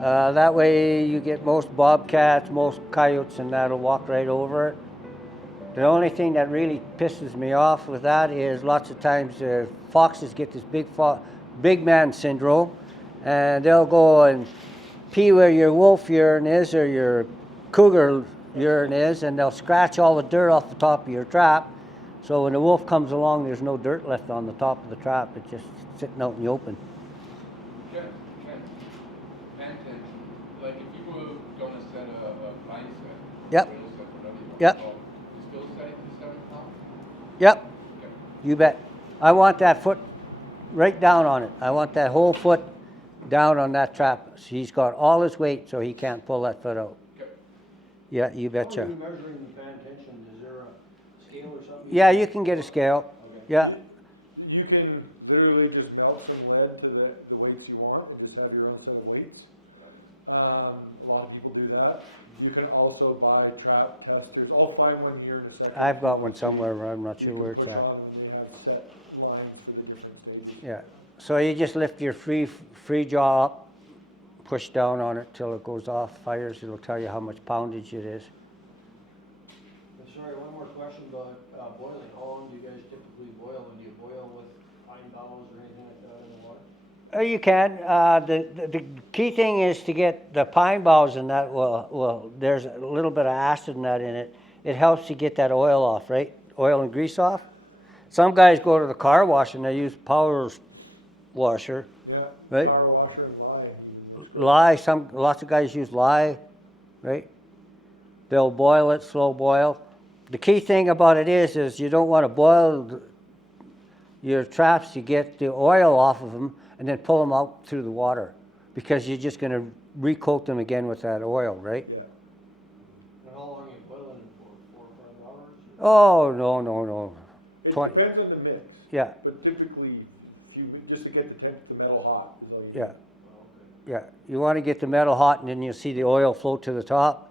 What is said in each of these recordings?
That way you get most bobcats, most coyotes, and that'll walk right over it. The only thing that really pisses me off with that is lots of times foxes get this big man syndrome, and they'll go and pee where your wolf urine is or your cougar urine is, and they'll scratch all the dirt off the top of your trap. So when the wolf comes along, there's no dirt left on the top of the trap. It's just sitting out in the open. Ken, pay attention. Like if you were going to set a blind set, Yep. whale set, whatever you want Yep. to call it, you still set it to 7 pounds? Yep, Okay. you bet. I want that foot right down on it. I want that whole foot down on that trap. So he's got all his weight, so he can't pull that foot out. Okay. Yeah, you betcha. How are you measuring the pan tension? Is there a scale or something? Yeah, you can get a scale. Okay. Yeah. You can literally just melt some lead to the weights you want and just have your own set of weights. A lot of people do that. You can also buy trap testers. I'll find one here in a second. I've got one somewhere, but I'm not sure where it's Push at. on and they have set lines for the different stages. Yeah. So you just lift your free jaw up, push down on it till it goes off, fires. It'll tell you how much poundage it is. Sorry, one more question about boiling. How long do you guys typically boil? And do you boil with pine boughs or anything like that in the water? You can. The key thing is to get the pine boughs in that. Well, there's a little bit of acid in that in it. It helps to get that oil off, right? Oil and grease off. Some guys go to the car wash and they use power washer, Yeah, right? power washer and lye. Lye. Lots of guys use lye, right? They'll boil it, slow boil. The key thing about it is you don't want to boil your traps to get the oil off of them and then pull them out through the water, because you're just going to recoat them again with that oil, right? Yeah. And how long are you boiling for? 4 or 5 hours? Oh, no. It 20. depends on the mix. Yeah, But typically, just to get the metal hot is all you yeah, do. Oh, okay. yeah. You want to get the metal hot, and then you'll see the oil float to the top.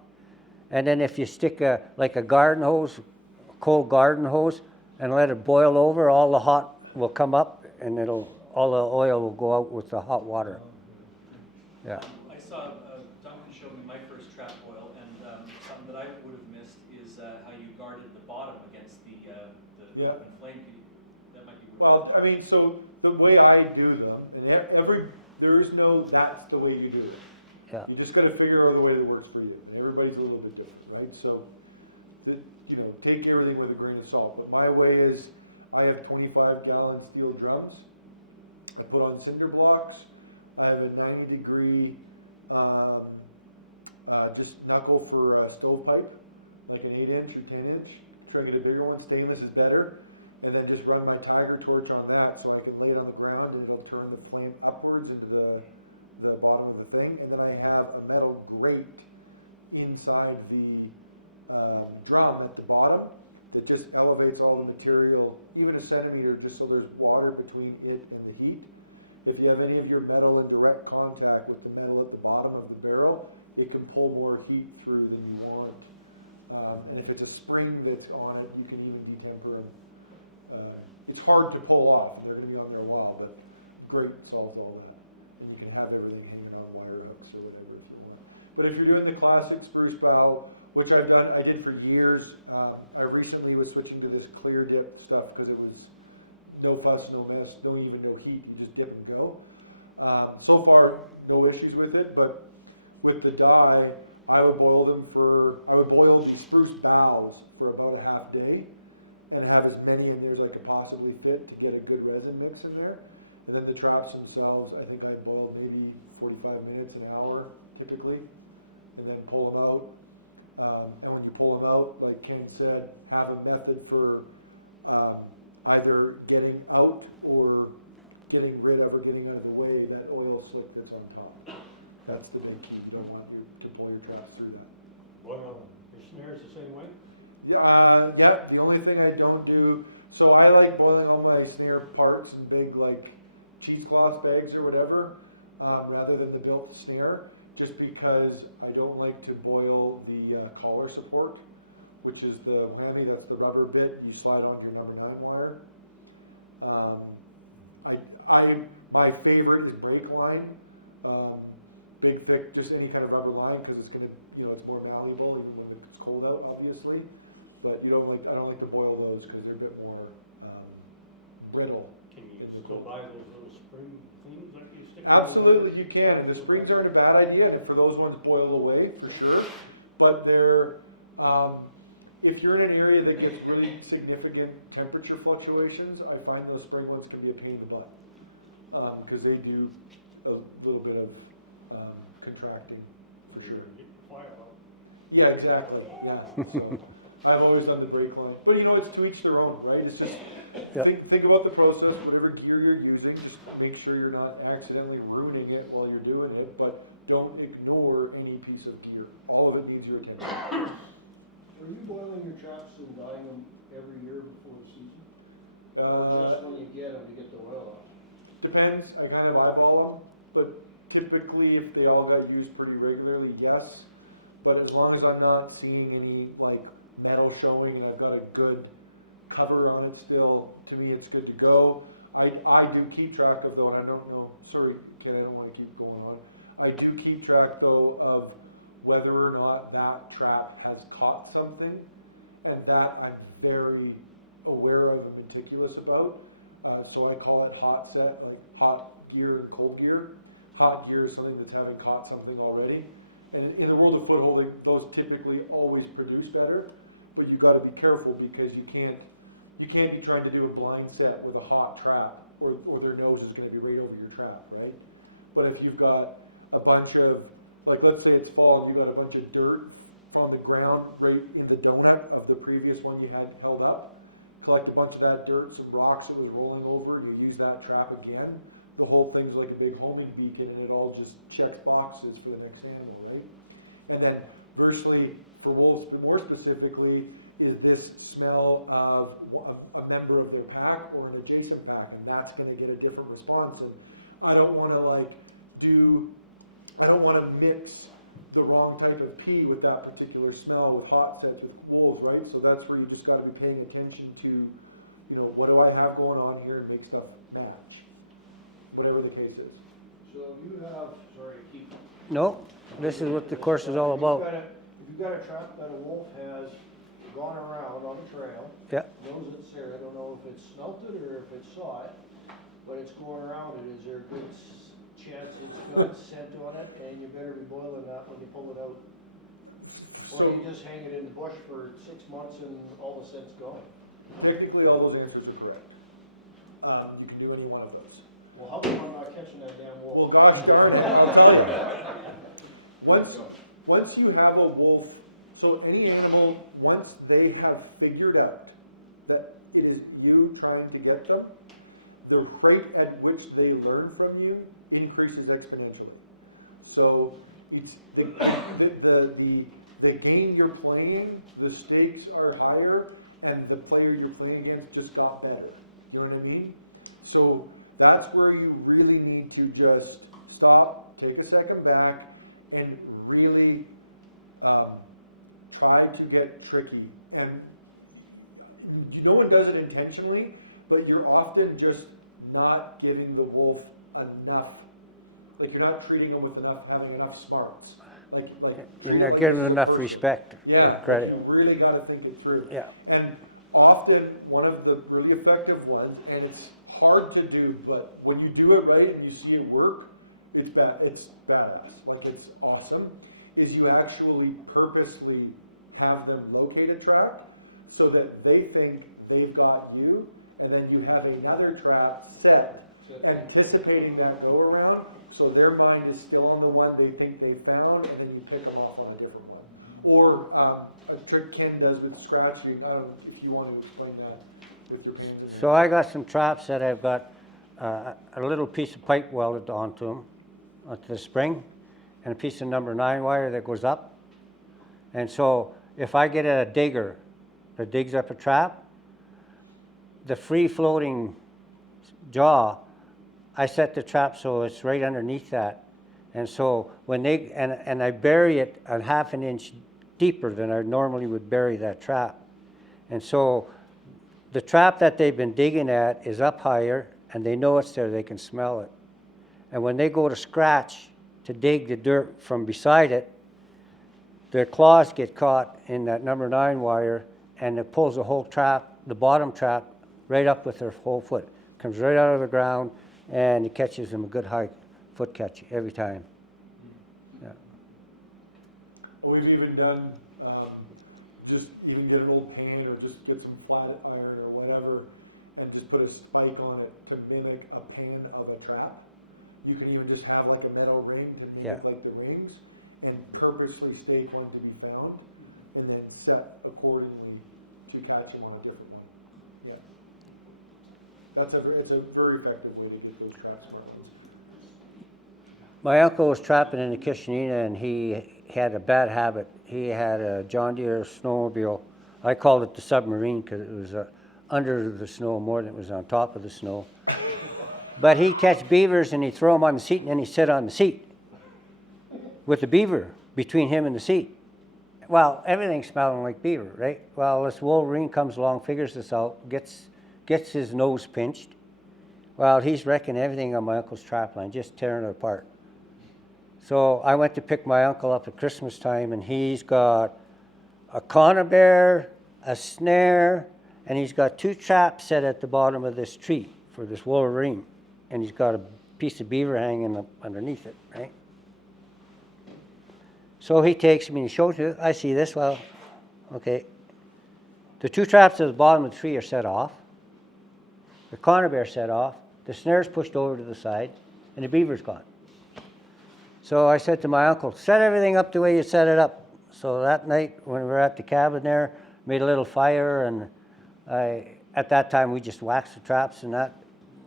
And then if you stick like a garden hose, a cold garden hose, and let it boil over, all the hot will come up, and all the oil will go out with the hot water. Yeah. I saw Duncan show me my first trap boil, and something that I would have missed is how you guarded the bottom against the Yeah. open flame. That might be. Well, I mean, so the way I do them, and there is no that's the way you do it. Yeah. You just got to figure out the way that works for you. Everybody's a little bit different, right? So, take everything with a grain of salt. But my way is, I have 25-gallon steel drums. I put on cinder blocks. I have a 90-degree, just knuckle for stovepipe, like an 8-inch or 10-inch. Try to get a bigger one. Stainless is better. And then just run my tiger torch on that, so I can lay it on the ground and it'll turn the flame upwards into the bottom of the thing. And then I have a metal grate inside the drum at the bottom that just elevates all the material, even a centimeter, just so there's water between it and the heat. If you have any of your metal in direct contact with the metal at the bottom of the barrel, it can pull more heat through than you want. And if it's a spring that's on it, you can even detemper them. It's hard to pull off. They're going to be on there a while, but grate solves all that. And you can have everything hanging on wire hooks or whatever if you want. But if you're doing the classic spruce bough, which I did for years, I recently was switching to this clear dip stuff because it was no fuss, no mess, don't even no heat, you just dip and go. So far, no issues with it, but with the dye, I would boil these spruce boughs for about a half day and have as many in there as I could possibly fit to get a good resin mix in there. And then the traps themselves, I think I boiled maybe 45 minutes, an hour typically, and then pull them out. And when you pull them out, like Ken said, have a method for either getting out or getting rid of or getting out of the way that oil slick that's on top. That's the big key. You don't want to pull your traps through that. Boil your snares the same way? Yeah, the only thing I don't do, so I like boiling all my snare parts in big like cheesecloth bags or whatever, rather than the built snare, just because I don't like to boil the collar support, which is the whammy, that's the rubber bit you slide onto your number 9 wire. My favorite is brake line. big, thick, just any kind of rubber line, because it's gonna, you know, it's more malleable even when it's cold out, obviously. But I don't like to boil those because they're a bit more brittle. Can you still buy those little spring things that you stick? Absolutely, you can. The springs aren't a bad idea, and for those ones, boil away for sure. But they're, if you're in an area that gets really significant temperature fluctuations, I find those spring ones can be a pain in the butt, because they do a little bit of contracting for sure. Yeah, exactly. Yeah. So I've always done the brake line, but you know, it's to each their own, right? It's just think about the process, whatever gear you're using. Just make sure you're not accidentally ruining it while you're doing it, but don't ignore any piece of gear. All of it needs your attention. Are you boiling your traps and dyeing them every year before the season? Just when you get them to get the oil off? Depends. I kind of eyeball them, but typically, if they all got used pretty regularly, yes. But as long as I'm not seeing any like metal showing and I've got a good cover on it still, to me it's good to go. I do keep track of though, and I don't know, sorry kid, I don't want to keep going on. I do keep track though of whether or not that trap has caught something, and that I'm very aware of and meticulous about. So I call it hot set, like hot gear and cold gear. Hot gear is something that's having caught something already. And in the world of foot holding, those typically always produce better, but you've got to be careful because you can't be trying to do a blind set with a hot trap, or their nose is going to be right over your trap, right? But if you've got a bunch of, like let's say it's fall, and you've got a bunch of dirt on the ground right in the donut of the previous one you had held up, collect a bunch of that dirt, some rocks that was rolling over, and you use that trap again, the whole thing's like a big homing beacon, and it all just checks boxes for the next animal, right? And then, versely, for wolves, more specifically, is this smell of a member of their pack or an adjacent pack, and that's going to get a different response. And I don't want to mix the wrong type of pee with that particular smell with hot sets with wolves, right? So that's where you just got to be paying attention to, you know, what do I have going on here, and make stuff match, whatever the case is. So you have, sorry, keep. No, this is what the course is all about. If you've got a trap that a wolf has gone around on a trail, knows it's there, I don't know if it's smelt it or if it saw it, but it's going around it, is there a good chance it's got scent on it, and you better be boiling that when you pull it out? Or So you just hang it in the bush for 6 months and all the scent's gone? technically, all those answers are correct. You can do any one of those. Well, how come I'm not catching that damn wolf? Well, gosh darn it, I'll tell you. Once you have a wolf, so any animal, once they have figured out that it is you trying to get them, the rate at which they learn from you increases exponentially. So it's the game you're playing, the stakes are higher, and the player you're playing against just got better. You know what I mean? So that's where you really need to just stop, take a second back, and really try to get tricky. And no one does it intentionally, but you're often just not giving the wolf enough. Like you're not treating them with enough, having enough smarts. Like You're not giving them enough respect or credit. You really got to think it through. Yeah. And often one of the really effective ones, and it's hard to do, but when you do it right and you see it work, it's badass. Like it's awesome. Is you actually purposely have them locate a trap so that they think they've got you, and then you have another trap set anticipating that go around, so their mind is still on the one they think they found, and then you pick them off on a different one. Or a trick Ken does with scratching. I don't know if you want to explain that with your hands. So I got some traps that I've got a little piece of pipe welded onto them, onto the spring, and a piece of number 9 wire that goes up. And so if I get a digger that digs up a trap, the free floating jaw, I set the trap so it's right underneath that. And so when they, and I bury it a ½ an inch deeper than I normally would bury that trap. And so the trap that they've been digging at is up higher, and they know it's there, they can smell it. And when they go to scratch to dig the dirt from beside it, their claws get caught in that number 9 wire, and it pulls the whole trap, the bottom trap, right up with their whole foot. Comes right out of the ground, and it catches them a good high foot catch every time. Yeah. We've even done, just even get an old pan or just get some flat iron or whatever and just put a spike on it to mimic a pan of a trap. You can even just have like a metal ring to mimic like the rings and purposely stage one to be found and then set accordingly to catch them on a different one. Yeah. It's a very effective way to get those traps around. My uncle was trapping in the Kishinina, and he had a bad habit. He had a John Deere snowmobile. I called it the submarine because it was under the snow more than it was on top of the snow. But he'd catch beavers and he'd throw them on the seat, and then he'd sit on the seat with the beaver between him and the seat. Well, everything's smelling like beaver, right? Well, this Wolverine comes along, figures this out, gets his nose pinched. Well, he's wrecking everything on my uncle's trap line, just tearing it apart. So I went to pick my uncle up at Christmas time, and he's got a conibear, a snare, and he's got 2 traps set at the bottom of this tree for this Wolverine. And he's got a piece of beaver hanging up underneath it, right? So he takes me and he shows me, I see this, well, okay. The 2 traps at the bottom of the tree are set off. The conibear set off. The snare's pushed over to the side, and the beaver's gone. So I said to my uncle, set everything up the way you set it up. So that night when we were at the cabin there, made a little fire, and at that time we just waxed the traps and that.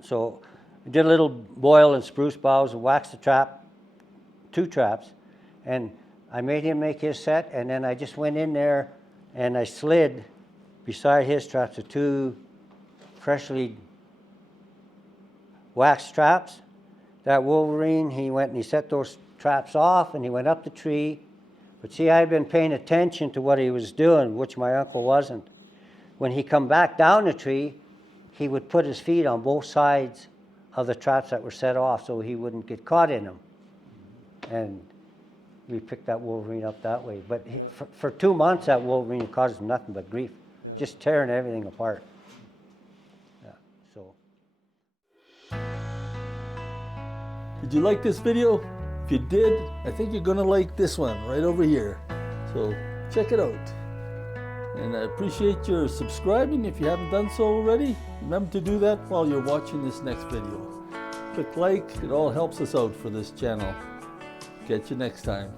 So I did a little boil in spruce boughs and waxed the trap, 2 traps, and I made him make his set, and then I just went in there and I slid beside his traps the 2 freshly waxed traps. That Wolverine, he went and he set those traps off, and he went up the tree. But see, I'd been paying attention to what he was doing, which my uncle wasn't. When he come back down the tree, he would put his feet on both sides of the traps that were set off so he wouldn't get caught in them. And we picked that Wolverine up that way. But for 2 months, that Wolverine caused him nothing but grief, just tearing everything apart. Yeah, so. Did you like this video? If you did, I think you're gonna like this one right over here. So check it out. And I appreciate your subscribing if you haven't done so already. Remember to do that while you're watching this next video. Click like, it all helps us out for this channel. Catch you next time.